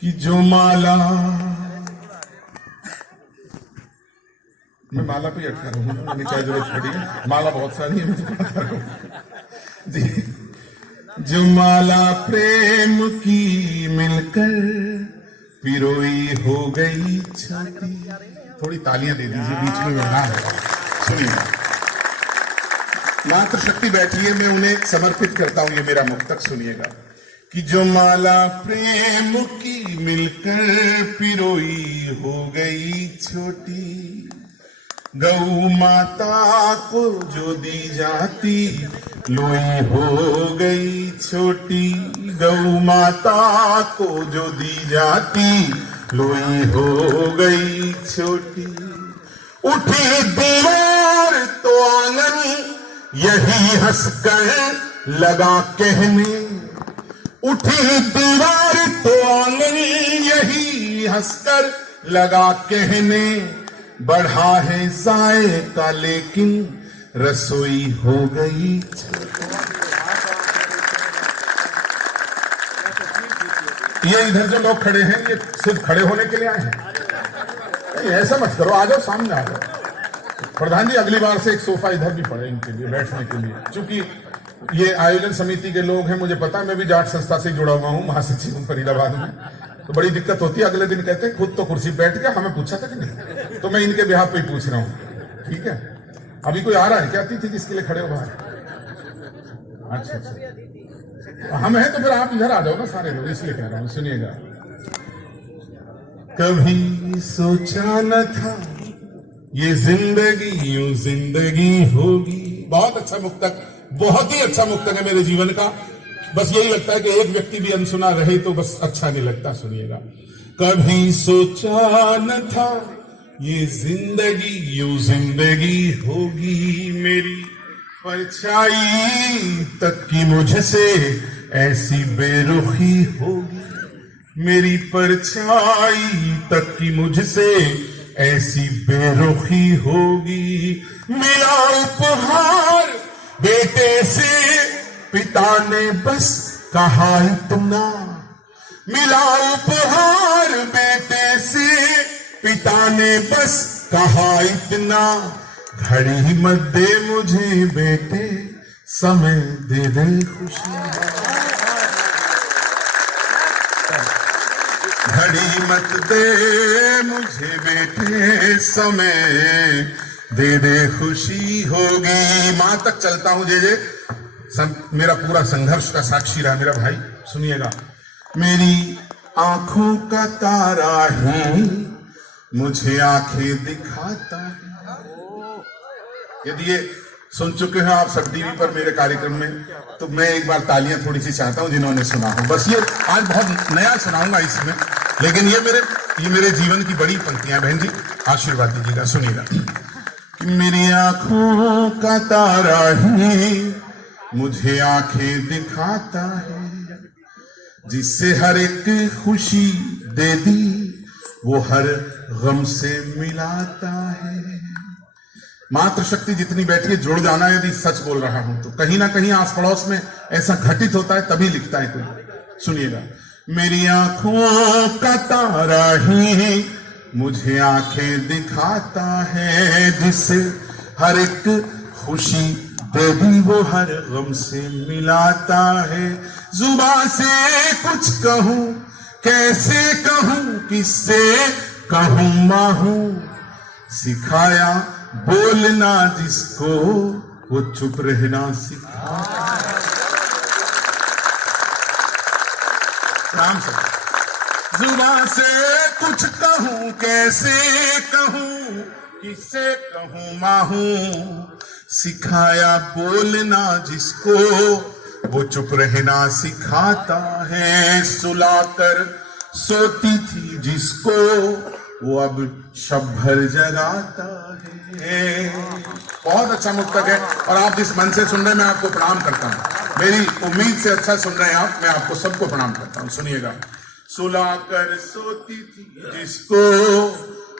कि जो माला, मैं माला पे अटका रहा हूँ, मैंने क्या जरूरत पड़ी है, माला बहुत सारी है, मैं पढ़ता रहूं जी। जो माला प्रेम की मिलकर पिरोई हो गई छोटी। थोड़ी तालियां दे दीजिए, बीच में ना है। सुनिए, मातृ शक्ति बैठी है, मैं उन्हें समर्पित करता हूं ये मेरा मुक्तक। सुनिएगा कि जो माला प्रेम की मिलकर पिरोई हो गई छोटी, गौ माता को जो दी जाती लोई हो गई छोटी। गौ माता को जो दी जाती लोई हो गई छोटी। उठी दीवार तो आंगन यही हंसकर लगा कहने। उठी दीवार तो आंगन यही हंसकर लगा कहने। बढ़ा है जायका लेकिन रसोई हो गई। ये इधर जो लोग खड़े हैं, ये सिर्फ खड़े होने के लिए आए हैं। ऐसा मत करो, आ जाओ, सामने आ जाओ। प्रधान जी, अगली बार से एक सोफा इधर भी पड़े इनके लिए बैठने के लिए, क्योंकि ये आयोजन समिति के लोग हैं, मुझे पता, मैं भी जाट संस्था से जुड़ा हुआ हूँ, महासचिव हूँ फरीदाबाद में, तो बड़ी दिक्कत होती है। अगले दिन कहते हैं खुद तो कुर्सी बैठ गया, हमें पूछा था कि नहीं, तो मैं इनके बिहाफ पे पूछ रहा हूँ। ठीक है, अभी कोई आ रहा है क्या अतिथि जिसके लिए खड़े हो बाहर? अच्छा अच्छा, हम हैं तो फिर आप इधर आ जाओ ना सारे लोग, इसलिए कह रहा हूँ। सुनिएगा, कभी सोचा न था ये जिंदगी यूं जिंदगी होगी। बहुत अच्छा मुक्तक, बहुत ही अच्छा मुक्तक है मेरे जीवन का। बस यही लगता है कि एक व्यक्ति भी अनसुना रहे तो बस अच्छा नहीं लगता। सुनिएगा, कभी सोचा न था ये जिंदगी यूं जिंदगी होगी। मेरी परछाई तक की मुझसे ऐसी बेरुखी होगी। मेरी परछाई तक की मुझसे ऐसी बेरुखी होगी। मिला उपहार बेटे से पिता ने बस कहा इतना। मिला उपहार बेटे से पिता ने बस कहा इतना। घड़ी मत दे मुझे बेटे, समय दे दे खुशी। घड़ी मत दे मुझे बेटे, समय दे दे खुशी होगी। मां तक चलता हूं जे मेरा पूरा संघर्ष का साक्षी रहा मेरा भाई। सुनिएगा, मेरी आंखों का तारा है, मुझे आंखें दिखाता है। यदि ये सुन चुके हैं आप सब टीवी पर मेरे कार्यक्रम में, तो मैं एक बार तालियां थोड़ी सी चाहता हूं जिन्होंने सुना हो। बस ये आज बहुत नया सुनाऊंगा इसमें, लेकिन ये मेरे जीवन की बड़ी पंक्तियां। बहन जी आशीर्वाद दीजिएगा, सुनिएगा। कि मेरी आंखों का तारा है, मुझे आंखें दिखाता है, जिससे हर एक खुशी दे दी वो हर गम से मिलाता है। मात्र शक्ति जितनी बैठी है, जुड़ जाना यदि सच बोल रहा हूं तो। कहीं ना कहीं आस पड़ोस में ऐसा घटित होता है, तभी लिखता है कोई। सुनिएगा, मेरी आंखों का तारा ही मुझे आंखें दिखाता है, जिससे हर एक खुशी दे दी वो हर गम से मिलाता है। जुबान से कुछ कहूं, कैसे कहूं, किससे कहूं माहू, सिखाया बोलना जिसको वो चुप रहना सिखाता। राम से जुबान से कुछ कहूं, कैसे कहूं, किससे कहूं माहू, सिखाया बोलना जिसको वो चुप रहना सिखाता है। सुलाकर सोती थी जिसको वो अब शब भर जगाता है। बहुत अच्छा मुक्तक है, और आप जिस मन से सुन रहे हैं मैं आपको प्रणाम करता हूं। मेरी उम्मीद से अच्छा सुन रहे हैं आप, मैं आपको सबको प्रणाम करता हूं। सुनिएगा, सुलाकर सोती थी जिसको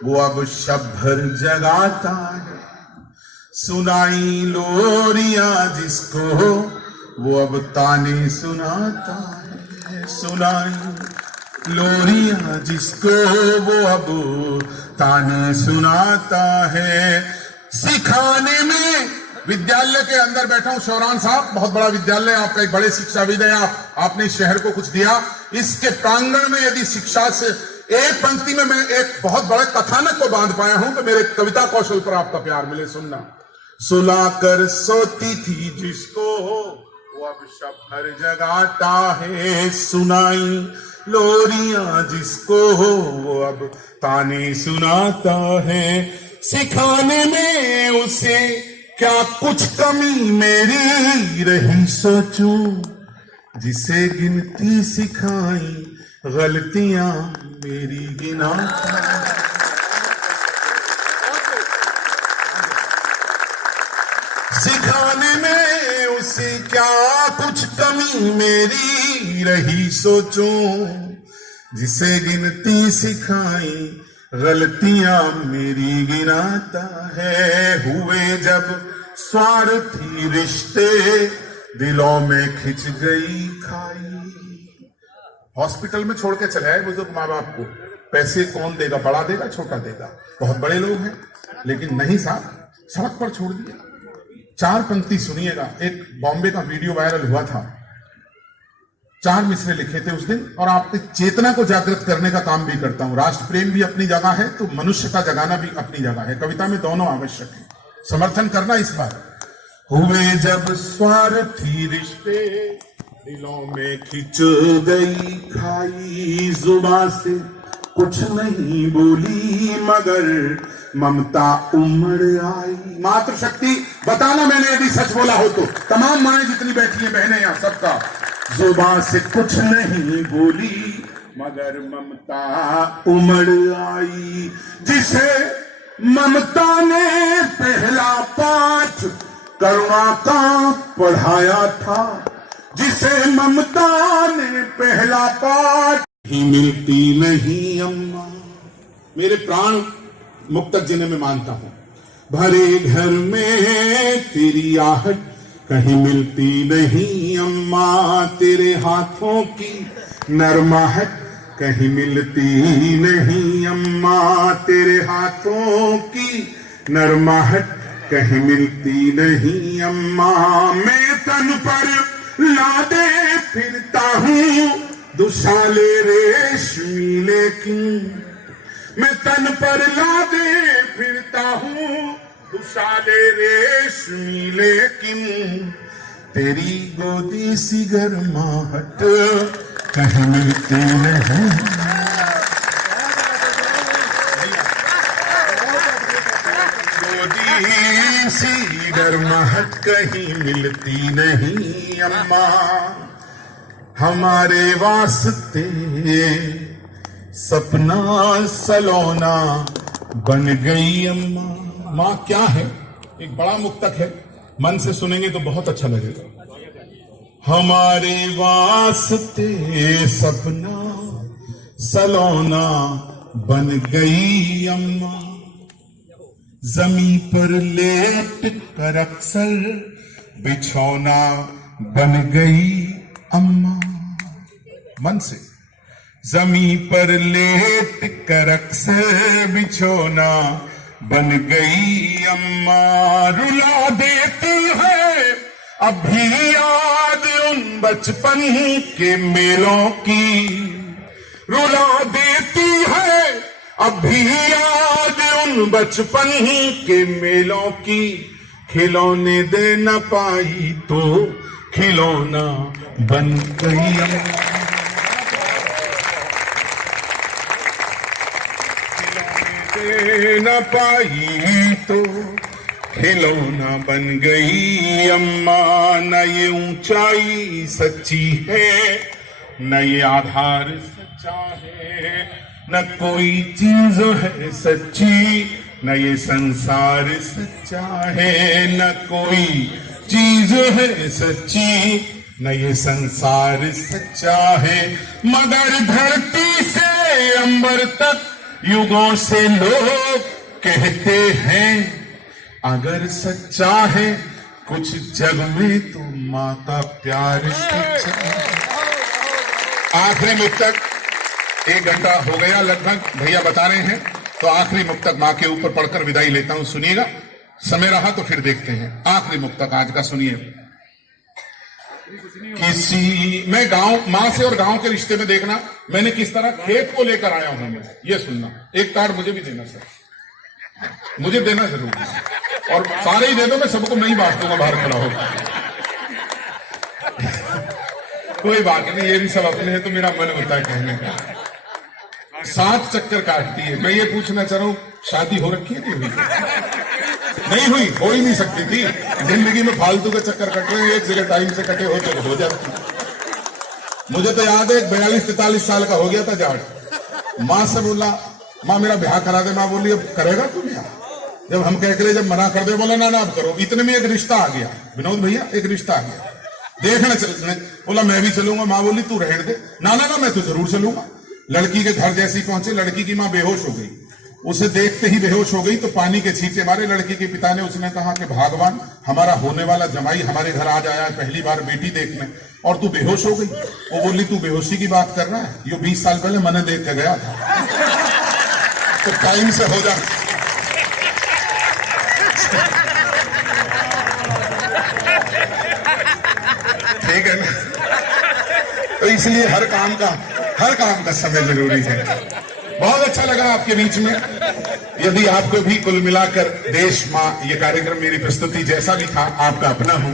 वो अब शब भर जगाता है, सुनाई लोरियां जिसको वो अब ताने सुनाता है, सुनाई लोरियां जिसको वो अब ताने सुनाता है। सिखाने में विद्यालय के अंदर बैठा हूं, शौरान साहब बहुत बड़ा विद्यालय, आपका एक बड़े शिक्षाविद है, आपने इस शहर को कुछ दिया। इसके प्रांगण में यदि शिक्षा से एक पंक्ति में मैं एक बहुत बड़े कथानक को बांध पाया हूं, तो मेरे कविता कौशल पर आपका प्यार मिले। सुनना, सुलाकर सोती थी जिसको वो अब शब भर जगाता है, सुनाई लोरियां जिसको वो अब ताने सुनाता है। सिखाने में उसे क्या कुछ कमी मेरी रही सोचूं, जिसे गिनती सिखाई गलतियां मेरी गिनाता। सिखाने में उसे क्या कुछ कमी मेरी रही सोचूं, जिसे गिनती सिखाई गलतियां मेरी गिनाता है। हुए जब स्वार्थी रिश्ते दिलों में खिंच गई खाई। हॉस्पिटल में छोड़ के चले आए बुजुर्ग माँ बाप को, पैसे कौन देगा, बड़ा देगा छोटा देगा, बहुत बड़े लोग हैं, लेकिन नहीं साहब, सड़क पर छोड़ दिया। चार पंक्ति सुनिएगा, एक बॉम्बे का वीडियो वायरल हुआ था, 4 मिसरे लिखे थे उस दिन, और आपकी चेतना को जागृत करने का काम भी करता हूं। राष्ट्र प्रेम भी अपनी जगह है, तो मनुष्य का जगाना भी अपनी जगह है। कविता में दोनों आवश्यक है, समर्थन करना इस बार। हुए जब स्वार्थी रिश्ते दिलों में खिंच गई खाई, जुबान से कुछ नहीं बोली मगर ममता उमड़ आई। मातृशक्ति बताना मैंने यदि सच बोला हो तो, तमाम माएं जितनी बैठी हैं बहनें यहां सबका, जुबान से कुछ नहीं बोली मगर ममता उमड़ आई। जिसे ममता ने पहला पाठ करुणा का पढ़ाया था, जिसे ममता ने पहला पाठ ही मिलती नहीं अम्मा। मेरे प्राण मुक्तक जिन्हें मैं मानता हूं, भरे घर में तेरी आहट कहीं मिलती नहीं अम्मा, तेरे हाथों की नरमाहट कहीं मिलती नहीं अम्मा, तेरे हाथों की नरमाहट कहीं मिलती नहीं अम्मा। मैं तन पर लादे फिरता हूँ दुशाले रेशमी, लेकिन मैं तन पर लादे फिरता हूँ दुशाले रेशमी, लेकिन तेरी गोदी सी गर्माहट कहीं मिलती नहीं। गोदी सी गर्माहट कहीं मिलती नहीं अम्मा, हमारे वास्ते सपना सलोना बन गई अम्मा। माँ क्या है? एक बड़ा मुक्तक है, मन से सुनेंगे तो बहुत अच्छा लगेगा। हमारे वास्ते सपना सलोना बन गई अम्मा, जमीन पर लेट कर अक्सर बिछौना बन गई अम्मा। मन से जमीन पर लेट कर अक्सर बिछौना बन गई अम्मा, रुला देती है अब भी याद उन बचपन के मेलों की, रुला देती है अब भी याद उन बचपन के मेलों की, खिलौने दे न पाई तो खिलौना बन गई अम्मा, न पाई तो खिलौना बन गई अम्मा। न ये ऊंचाई सच्ची है, न ये आधार सच्चा है, न कोई चीज है सच्ची, न ये संसार सच्चा है, न कोई चीज है सच्ची, न ये संसार सच्चा है, मगर धरती से अंबर तक युगों से लोग कहते हैं, अगर सच्चा है कुछ जग में तो माँ का प्यार सच्चा है। आखिरी मुक्तक, 1 घंटा हो गया लगभग, भैया बता रहे हैं, तो आखिरी मुक्तक माँ के ऊपर पढ़कर विदाई लेता हूं। सुनिएगा, समय रहा तो फिर देखते हैं। आखिरी मुक्तक आज का सुनिए। मैं गांव, मां से और गांव के रिश्ते में देखना, मैंने किस तरह खेत को लेकर आया हूं मैं, ये सुनना। एक कार्ड मुझे भी देना सर, मुझे देना जरूर, और सारे ही दे दो, मैं सबको नहीं बांट दूंगा बाहर खड़ा होगा। कोई बात नहीं, ये भी सब अपने हैं तो मेरा मन होता है कहने का। 7 चक्कर काटती है। मैं ये पूछना चाह रहा हूं, शादी हो रखी है नहीं हुई? नहीं हुई, हो ही नहीं सकती थी। जिंदगी में फालतू के चक्कर कट रहे हैं, एक जगह टाइम से कटे होते तो हो जाती। मुझे तो याद है 42-43 साल का हो गया था जाट, माँ से बोला माँ मेरा ब्याह करा दे। माँ बोली अब करेगा तू ब्याह? जब हम कह के जब मना कर दे, बोला ना अब करो। इतने में एक रिश्ता आ गया, विनोद भैया एक रिश्ता आ गया, देखना चलने। बोला मैं भी चलूंगा। माँ बोली तू रहने दे। ना मैं तो जरूर चलूंगा। लड़की के घर जैसे ही पहुंचे, लड़की की माँ बेहोश हो गई। उसे देखते ही बेहोश हो गई तो पानी के छींटे मारे लड़की के पिता ने। उसने कहा कि भगवान, हमारा होने वाला जमाई हमारे घर आज आया है पहली बार बेटी देखने, और तू बेहोश हो गई। वो बोली तू बेहोशी की बात कर रहा है, ये 20 साल पहले मैंने देख के गया था, तो टाइम से हो जा। ठीक है ना? तो इसलिए हर काम का समय जरूरी है। बहुत अच्छा लगा आपके बीच में। यदि आपको भी कुल मिलाकर देश माँ ये कार्यक्रम, मेरी प्रस्तुति जैसा भी था, आपका अपना हूं,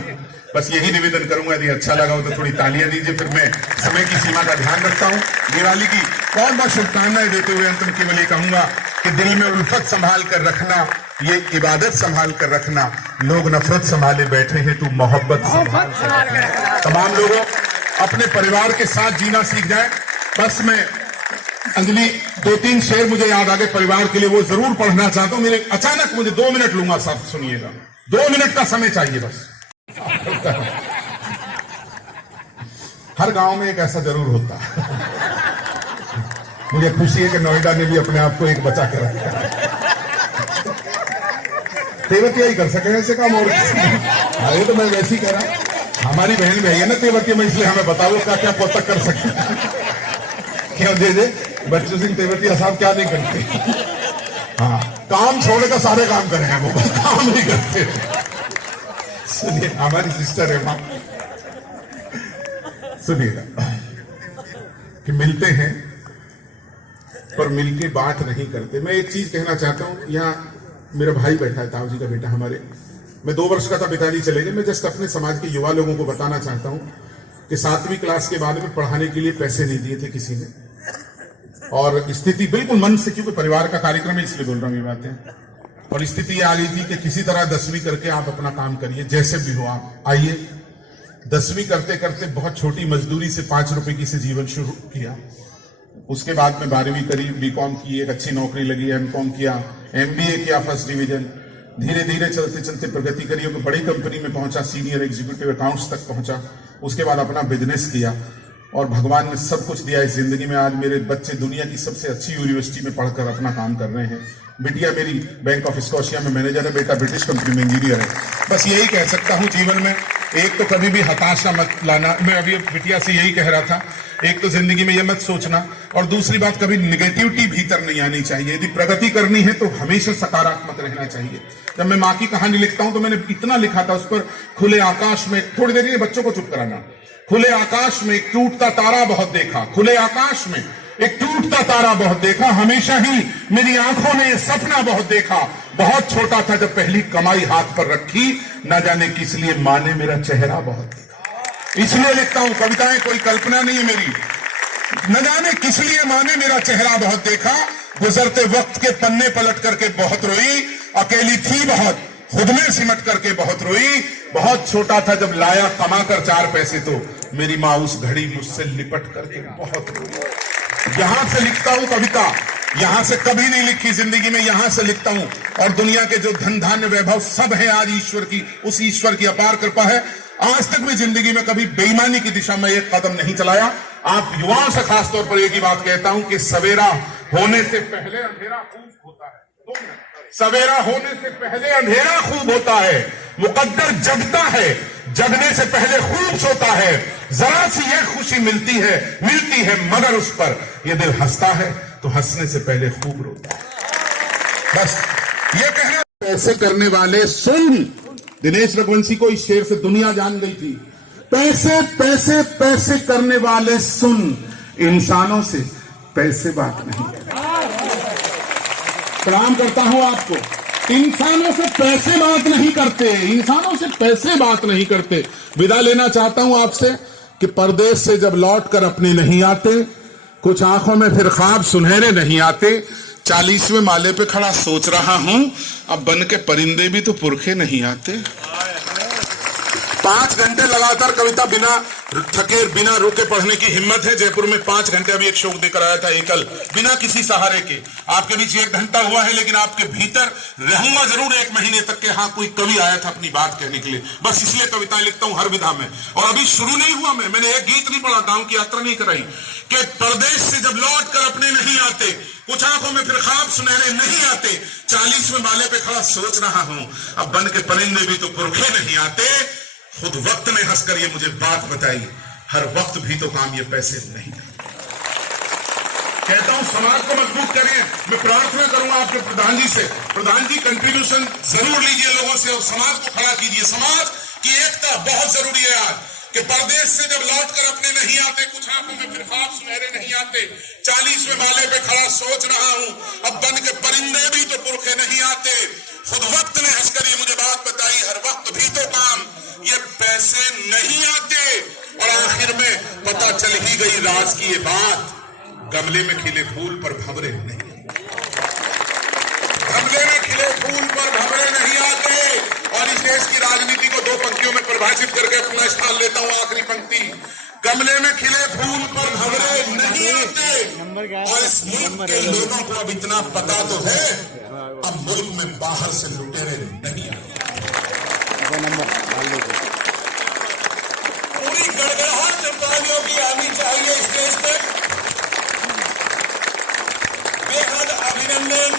बस यही निवेदन करूंगा। यदि अच्छा लगा हो तो थोड़ी तालियां दीजिए। फिर मैं समय की सीमा का ध्यान रखता हूं। दिवाली की बहुत बहुत शुभकामनाएं देते हुए अंत में केवल ये कहूंगा कि दिल में उल्फत संभाल कर रखना, ये इबादत संभाल कर रखना। लोग नफरत संभाले बैठे हैं, तू मोहब्बत संभाल कर रखना। तमाम लोगों अपने परिवार के साथ जीना सीख जाए। बस मैं अंजलि 2-3 शेर मुझे याद आ गए परिवार के लिए, वो जरूर पढ़ना चाहता हूं। मेरे अचानक मुझे 2 मिनट लूंगा, सब सुनिएगा, 2 मिनट का समय चाहिए बस। हर गांव में एक ऐसा जरूर होता है। मुझे खुशी है कि नोएडा ने भी अपने आप को एक बचा के रखा है। तेवतिया ही कर सके ऐसे काम, और अरे तो मैं वैसे ही कह रहा, हमारी बहन भी है ना तेवतिया में, इसलिए हमें बताओ क्या क्या पोतक कर सकते हैं। क्यों दे बच्चों सिंह तेवतिया साहब क्या नहीं करते? हाँ, काम छोड़कर सारे काम कर रहे हैं, वो काम नहीं करते। सुनिए, हमारी सिस्टर है मां, सुनिएगा कि मिलते हैं पर मिलके बात नहीं करते। मैं एक चीज कहना चाहता हूं, यहाँ मेरा भाई बैठा है, ताऊ जी का बेटा हमारे, मैं 2 वर्ष का था, पिताजी चले गए। मैं जस्ट अपने समाज के युवा लोगों को बताना चाहता हूं कि 7वीं क्लास के बाद में पढ़ाने के लिए पैसे नहीं दिए थे किसी ने, और स्थिति बिल्कुल मन से, क्योंकि परिवार का कार्यक्रम है इसलिए बोल रहा हूं ये बातें, और स्थिति ये आ गई थी कि किसी तरह 10वीं करके आप अपना काम करिए, जैसे भी हो आप आइए। 10वीं करते करते बहुत छोटी मजदूरी से 5 रुपए की से जीवन शुरू किया। उसके बाद में 12वीं करी, बीकॉम की, एक अच्छी नौकरी लगी, एमकॉम किया, एमबीए किया फर्स्ट डिवीजन। धीरे धीरे चलते चलते प्रगति करी, एक बड़ी कंपनी में पहुंचा, सीनियर एग्जीक्यूटिव अकाउंट्स तक पहुंचा। उसके बाद अपना बिजनेस किया, और भगवान ने सब कुछ दिया इस जिंदगी में। आज मेरे बच्चे दुनिया की सबसे अच्छी यूनिवर्सिटी में पढ़कर अपना काम कर रहे हैं। बिटिया मेरी बैंक ऑफ स्कॉशिया में मैनेजर है, बेटा ब्रिटिश कंपनी में इंजीनियर है। बस यही कह सकता हूं जीवन में, एक तो कभी भी हताशा मत लाना। मैं अभी बिटिया से यही कह रहा था, एक तो जिंदगी में ये मत सोचना, और दूसरी बात, कभी निगेटिविटी भीतर नहीं आनी चाहिए। यदि प्रगति करनी है तो हमेशा सकारात्मक रहना चाहिए। जब मैं माँ की कहानी लिखता हूं तो मैंने इतना लिखा था उस पर, खुले आकाश में, थोड़ी देर बच्चों को चुप कराना, खुले आकाश में एक टूटता तारा बहुत देखा, खुले आकाश में एक टूटता तारा बहुत देखा, हमेशा ही मेरी आंखों ने यह सपना बहुत देखा। बहुत छोटा था जब पहली कमाई हाथ पर रखी, न जाने किस लिए मां ने मेरा चेहरा बहुत देखा। इसलिए लिखता हूं कविताएं, कोई कल्पना नहीं है मेरी। न जाने किस लिए मां ने मेरा चेहरा बहुत देखा, गुजरते वक्त के पन्ने पलट करके बहुत रोई, अकेली थी बहुत, खुद में सिमट करके बहुत रोई। बहुत छोटा था जब लाया कमाकर 4 पैसे, तो मेरी मां उस घड़ी मुझसे लिपट करके बहुत रोई। यहां से लिखता हूं कविता, यहां से कभी नहीं लिखी जिंदगी में, यहां से लिखता हूं। और दुनिया के जो धन धान्य वैभव सब है आज ईश्वर की, उस ईश्वर की अपार कृपा है। आज तक मैं जिंदगी में कभी बेईमानी की दिशा में एक कदम नहीं चलाया। आप युवाओं से खासतौर पर एक ही बात कहता हूं कि सवेरा होने से पहले अंधेरा खूब होता है। 2 मिनट। सवेरा होने से पहले अंधेरा खूब होता है, मुकद्दर जगता है, जगने से पहले खूब सोता है। जरा सी यह खुशी मिलती है मगर उस पर यह दिल हंसता है तो हंसने से पहले खूब रोता है। बस ये कहना। पैसे करने वाले सुन, दिनेश रघुवंशी को इस शेर से दुनिया जान गई थी। पैसे पैसे पैसे करने वाले सुन, इंसानों से पैसे बात नहीं करते। प्रणाम करता हूं आपको। इंसानों से पैसे बात नहीं करते, इंसानों से पैसे बात नहीं करते। विदा लेना चाहता हूं आपसे कि परदेश से जब लौट कर अपने नहीं आते, कुछ आंखों में फिर ख्वाब सुनहरे नहीं आते। 40वें माले पे खड़ा सोच रहा हूं, अब बन के परिंदे भी तो पुरखे नहीं आते। 5 घंटे लगातार कविता बिना थके बिना रुके पढ़ने की हिम्मत है। जयपुर में 5 घंटे अभी एक शोक देकर आया था, एकल, बिना किसी सहारे के। आपके बीच 1 घंटा हुआ है, लेकिन आपके भीतर रहूंगा जरूर 1 महीने तक के। हाँ, कोई कवि आया था अपनी बात कहने के लिए, बस इसलिए कविताएं लिखता हूं हर विधा में। और अभी शुरू नहीं हुआ, मैंने एक गीत नहीं पढ़ा, गांव की यात्रा नहीं कराई, कि परदेश से जब लौट कर अपने नहीं आते, कुछ आंखों में फिर ख्वाब सुनहरे नहीं आते। 40वें माले पे खड़ा सोच रहा हूं, अब बन के परिंदे भी तो पुरखे नहीं आते। खुद वक्त ने हंसकर ये मुझे बात बताई, हर वक्त भी तो काम ये पैसे नहीं करते। कहता हूं समाज को मजबूत करिए। मैं प्रार्थना करूंगा आपके प्रधान जी से, प्रधान जी कंट्रीब्यूशन जरूर लीजिए लोगों से और समाज को खड़ा कीजिए। समाज की एकता बहुत जरूरी है आज, कि परदेश से जब लौट कर अपने नहीं आते, कुछ आंखों में फिर ख्वाब सुनहरे नहीं आते। 40वें माले पे खड़ा सोच रहा हूं, अब बन के परिंदे भी तो पुरखे नहीं आते। खुद वक्त ने हंसकर ये मुझे बात बताई, हर वक्त भी तो काम ये पैसे नहीं आते। और आखिर में पता चल ही गई राज की ये बात, गमले में खिले फूल पर भंवरे नहीं, गमले में खिले फूल पर भंवरे नहीं आते। और इस देश की राजनीति को 2 पंक्तियों में परिभाषित करके अपना स्थान लेता हूं। आखिरी पंक्ति, गमले में खिले फूल पर भंवरे नहीं आते। और इस मुल्क के लोगों को अब इतना पता तो है, अब मुल्क में बाहर से लुटेरे नहीं आते। पूरी गड़गड़ाहट नेपालियों की आनी चाहिए इस देश में। बेहद अभिनंदन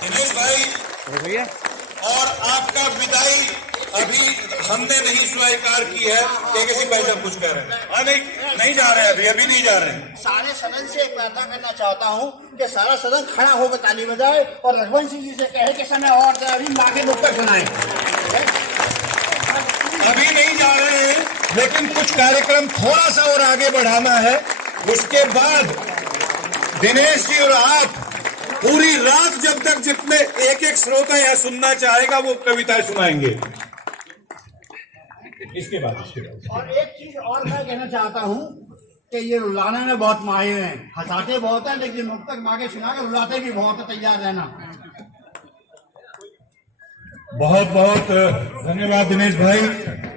दिनेश भाई, और आपका विदाई अभी हमने नहीं स्वीकार की है। किसी भाई साहब कुछ कह रहे हैं? नहीं जा रहे हैं, अभी नहीं जा रहे हैं। सारे सदन से एक वार्ता करना चाहता हूं कि सारा सदन खड़ा होकर ताली बजाए और रघुवंशी जी से कहे कि समय और अभी मांगे नुक्कड़ सुनाए। अभी नहीं जा रहे हैं, लेकिन कुछ कार्यक्रम थोड़ा सा और आगे बढ़ाना है। उसके बाद दिनेश जी और आप पूरी रात जब तक जितने एक एक श्रोता यह सुनना चाहेगा वो कविताएं सुनाएंगे। इसके बाद और एक चीज और मैं कहना चाहता हूँ कि ये रुलाने में बहुत माहिर हैं, हंसाते बहुत हैं, लेकिन मुक्तक मांगे सुना के रुलाते भी बहुत है, तैयार रहना। बहुत बहुत धन्यवाद दिनेश भाई।